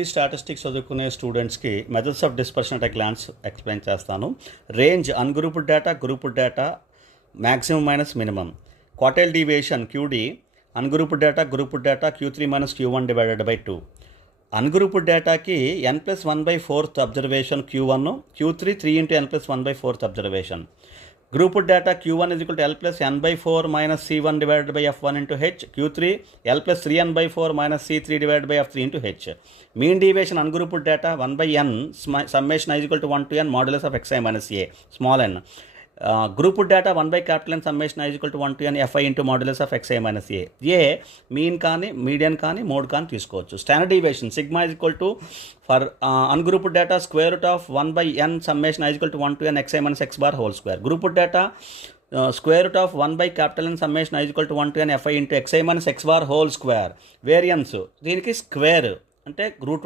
ఈ స్టాటిస్టిక్స్ చదువుకునే స్టూడెంట్స్కి methods of dispersion at a glance explain చేస్తాను. Range ungrouped data, grouped data, maximum minus minimum. Quartile deviation QD, ungrouped data, grouped data Q3 minus Q1 divided by 2. Ungrouped డేటాకి n+1/4 observation Q1, Q3 3 × n+1/4 observation. Grouped data Q1 = L+n/4 - C1 divided by F1 into H. Q3 L+3n/4 - C3 divided by F3 into H. Mean deviation ungrouped data 1/n summation I = 1 to n modulus of xi minus a small n. Grouped data 1/N summation I = 1 to n fi into modulus of xi minus a. A mean కానీ median కానీ mode కానీ తీసుకోవచ్చు. Standard deviation sigma = for ungrouped data √1/n summation I = 1 to n xi minus x bar whole square. Grouped data √1/N summation I = 1 to n fi into xi minus x bar whole square. Variance దీనికి square అంటే route